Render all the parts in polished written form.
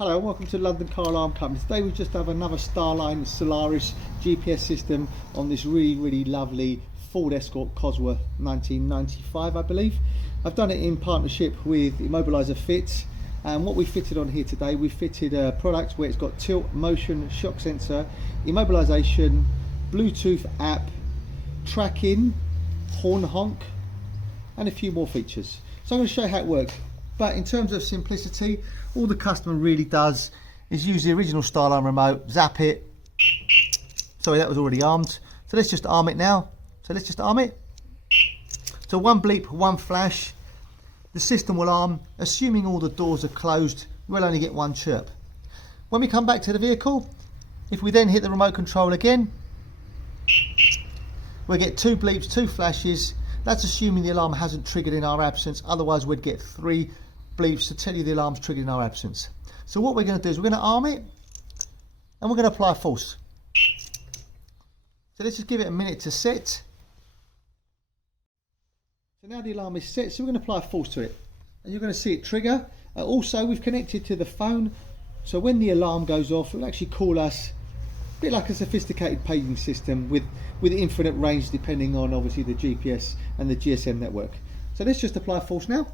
Hello and welcome to London Car Alarm Company. Today we just have another Starline Solaris GPS system on this really lovely Ford Escort Cosworth 1995, I believe. I've done it in partnership with Immobiliser Fits, and what we fitted on here today, we fitted a product where it's got tilt, motion, shock sensor, immobilisation, Bluetooth app, tracking, horn honk, and a few more features. So I'm going to show you how it works. But in terms of simplicity, all the customer really does is use the original Starline remote, zap it. Sorry, that was already armed. So let's just arm it now. So let's just arm it. So one bleep, one flash. The system will arm. Assuming all the doors are closed, we'll only get one chirp. When we come back to the vehicle, if we then hit the remote control again, we'll get two bleeps, two flashes. That's assuming the alarm hasn't triggered in our absence. Otherwise, we'd get three bleeps to tell you the alarm's triggered in our absence. So what we're going to do is we're going to arm it and we're going to apply a false. So let's just give it a minute to set. So now the alarm is set, so we're going to apply a false to it. And you're going to see it trigger. Also, we've connected to the phone, so when the alarm goes off, it will actually call us, a bit like a sophisticated paging system with infinite range depending on obviously the GPS and the GSM network. So let's just apply a false now.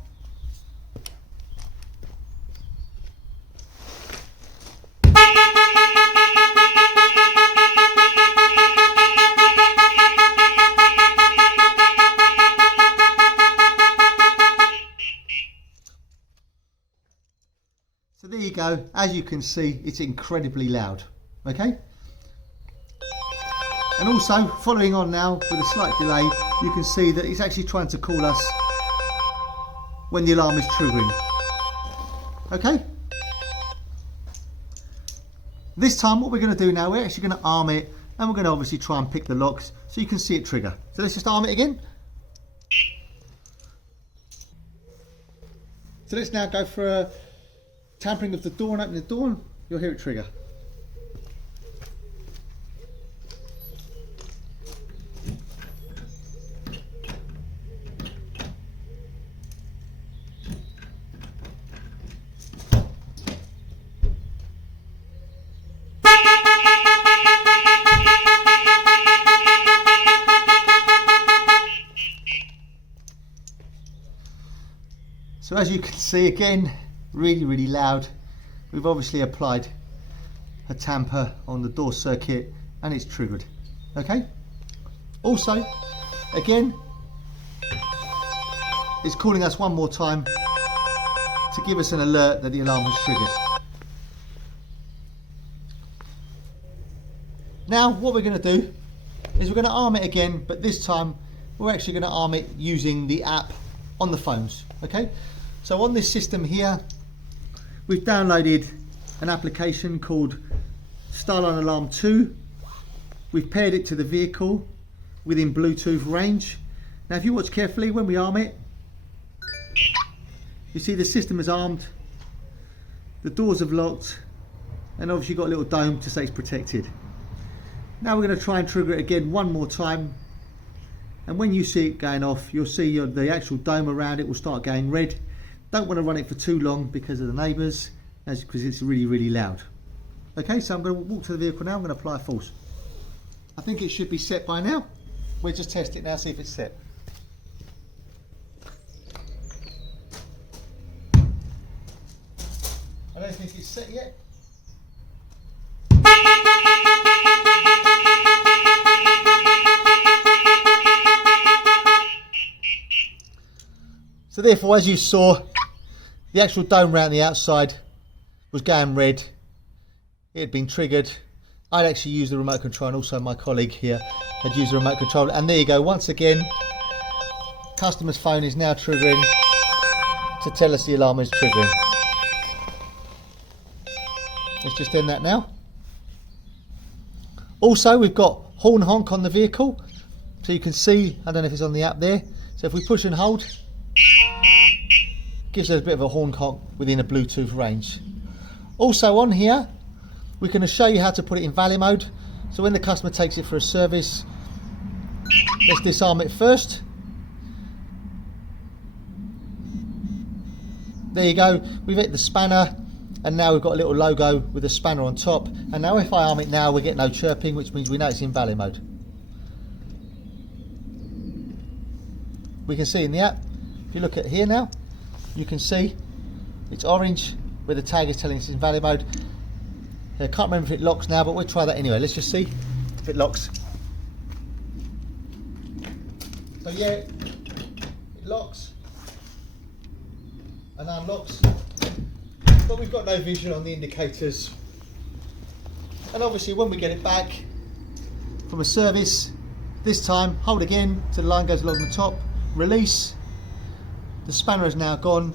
So there you go. As you can see, it's incredibly loud. Okay? And also, following on now with a slight delay, you can see that it's actually trying to call us when the alarm is triggering. Okay? This time what we're going to do now, we're actually going to arm it, and we're going to obviously try and pick the locks so you can see it trigger. So let's just arm it again. So let's now go for a tampering of the door and open the door, and you'll hear it trigger. So as you can see, again, really loud. We've obviously applied a tamper on the door circuit and it's triggered. Okay? Also, again, it's calling us one more time to give us an alert that the alarm has triggered. Now what we're going to do is we're going to arm it again, but this time we're actually going to arm it using the app on the phones. Okay? So on this system here, we've downloaded an application called Starline Alarm 2. We've paired it to the vehicle within Bluetooth range. Now if you watch carefully, when we arm it, you see the system is armed, the doors have locked, and obviously got a little dome to say it's protected. Now we're going to try and trigger it again one more time, and when you see it going off, you'll see the actual dome around it will start going red. Don't want to run it for too long because of the neighbours, because it's really loud. Okay, so I'm going to walk to the vehicle now. I'm going to apply a false. I think it should be set by now. We'll just test it now, see if it's set. I don't think it's set yet. So therefore, as you saw, the actual dome around the outside was going red. It had been triggered. I'd actually used the remote control, and also my colleague here had used the remote control. And there you go. Once again, customer's phone is now triggering to tell us the alarm is triggering. Let's just end that now. Also, we've got horn honk on the vehicle. So you can see, I don't know if it's on the app there. So if we push and hold, gives us a bit of a horn honk within a Bluetooth range. Also on here, we can show you how to put it in valet mode. So when the customer takes it for a service, let's disarm it first. There you go, we've hit the spanner and now we've got a little logo with a spanner on top. And now if I arm it now, we get no chirping, which means we know it's in valid mode. We can see in the app, if you look at here now, you can see it's orange where the tag is telling us it's in valid mode. I can't remember if it locks now, but we'll try that anyway. Let's just see if it locks. So yeah, it locks and unlocks, but we've got no vision on the indicators. And obviously when we get it back from a service, this time hold again till the line goes along the top, release, the spanner is now gone,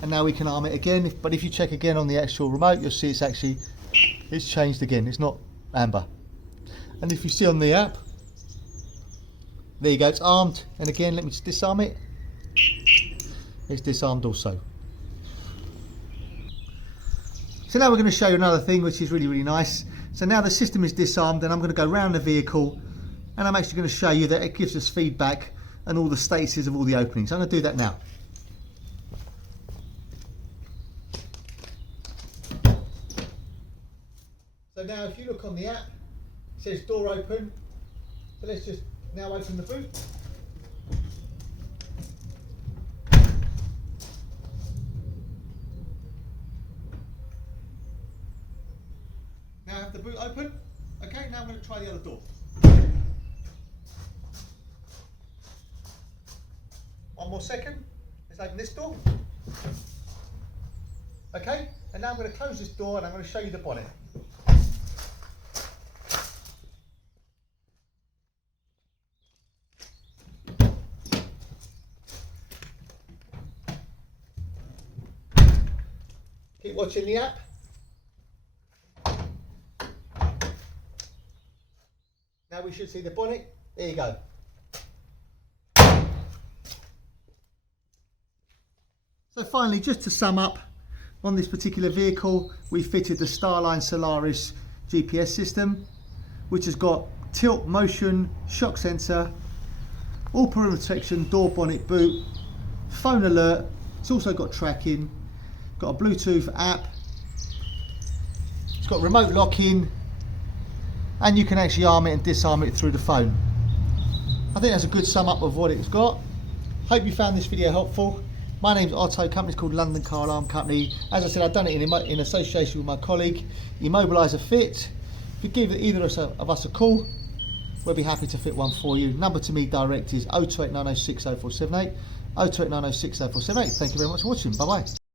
and now we can arm it again. But if you check again on the actual remote, you'll see it's changed again, it's not amber. And if you see on the app, there you go, it's armed. And again, let me just disarm it, it's disarmed also. So now we're going to show you another thing which is really nice. So now the system is disarmed, and I'm going to go around the vehicle, and I'm actually going to show you that it gives us feedback and all the statuses of all the openings. I'm going to do that now. So now if you look on the app, it says door open. So let's just now open the boot. Now I have the boot open. Okay, now I'm going to try the other door. One more second. Let's open this door. Okay, and now I'm going to close this door and I'm going to show you the bonnet. Keep watching the app. Now we should see the bonnet. There you go. So finally, just to sum up, on this particular vehicle, we fitted the Starline Solaris GPS system, which has got tilt, motion, shock sensor, all perimeter protection, door, bonnet, boot, phone alert. It's also got tracking, got a Bluetooth app, it's got remote lock-in, and you can actually arm it and disarm it through the phone. I think that's a good sum up of what it's got. Hope you found this video helpful. My name's Otto, company's called London Car Alarm Company. As I said, I've done it in association with my colleague, Immobiliser Fit. If you give either of us a call, we'll be happy to fit one for you. Number to me direct is 02890604780, 02890604780. Thank you very much for watching. Bye bye.